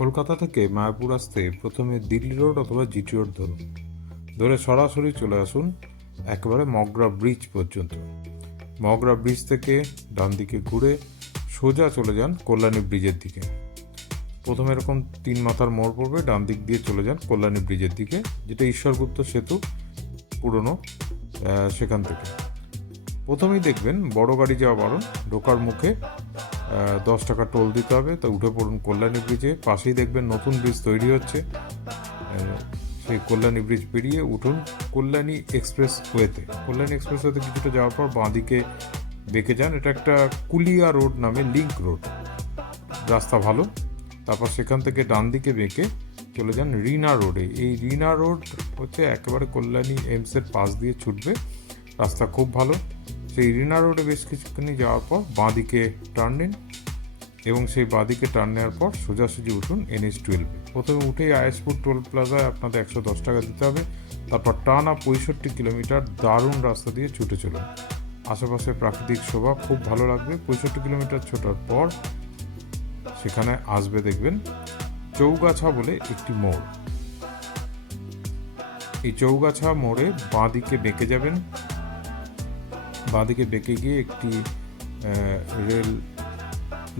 কলকাতা থেকে মায়াপুর আসতে প্রথমে দিল্লি রোড অথবা জিটি রোড ধরে সরাসরি চলে আসুন একেবারে মগরা ব্রিজ পর্যন্ত। মগরা ব্রিজ থেকে ডান দিকে ঘুরে সোজা চলে যান কল্যাণী ব্রিজের দিকে। প্রথমে এরকম 3 মাথার মোড় পড়বে, ডান দিক দিয়ে চলে যান কল্যাণী ব্রিজের দিকে, যেটা ঈশ্বরগুপ্ত সেতু পুরনো। সেখান থেকে প্রথমেই দেখবেন বড় গাড়ি যাওয়া বারণ, ঢোকার মুখে 10 টাকা টোল দিতে হবে। তা উঠে পড়ুন কল্যাণী ব্রিজে। পাশেই দেখবেন নতুন ব্রিজ তৈরি হচ্ছে, সেই কল্যাণী ব্রিজ পেরিয়ে উঠুন কল্যাণী এক্সপ্রেস ওয়েতে। কল্যাণী এক্সপ্রেস ওয়েতে কিছুটা যাওয়ার পর বাঁদিকে বেঁকে যান। এটা একটা কুলিয়া রোড নামে লিঙ্ক রোড, রাস্তা ভালো। তারপর সেখান থেকে ডান দিকে বেঁকে চলে যান রিনা রোডে। এই রিনা রোড হচ্ছে একেবারে কল্যাণী এমসের পাশ দিয়ে ছুটবে, রাস্তা খুব ভালো। সেই রিনা রোডে বেশ কিছুখানি যাওয়ার পর বাঁদিকে টার্ন নিন এবং সেই বাঁদিকে টার্ন নেওয়ার পর সোজাসুজি উঠুন NH-12। প্রথমে উঠেই আয়েশপুর টোল প্লাজায় আপনাদের 110 টাকা দিতে হবে। তারপর টানা 65 কিলোমিটার দারুণ রাস্তা দিয়ে ছুটে চলুন। আশেপাশে প্রাকৃতিক শোভা খুব ভালো লাগবে। 65 কিলোমিটার ছোটার পর সেখানে আসবে দেখবেন চৌগাছা বলে একটি মোড়। এই চৌগাছা মোড়ে বাঁদিকে বেঁকে যাবেন। বাঁদিকে বেঁকে গিয়ে একটি রেল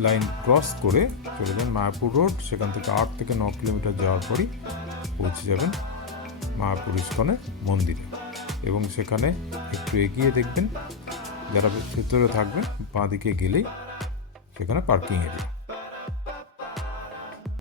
লাইন ক্রস করে চলে যান মায়াপুর রোড। সেখান থেকে 8 থেকে 9 কিলোমিটার যাওয়ার পরই পৌঁছে যাবেন মায়াপুর ইস্কনের মন্দিরে। এবং সেখানে একটু এগিয়ে দেখবেন যারা ভেতরে থাকবেন বাঁদিকে গেলেই সেখানে পার্কিং এরিয়া।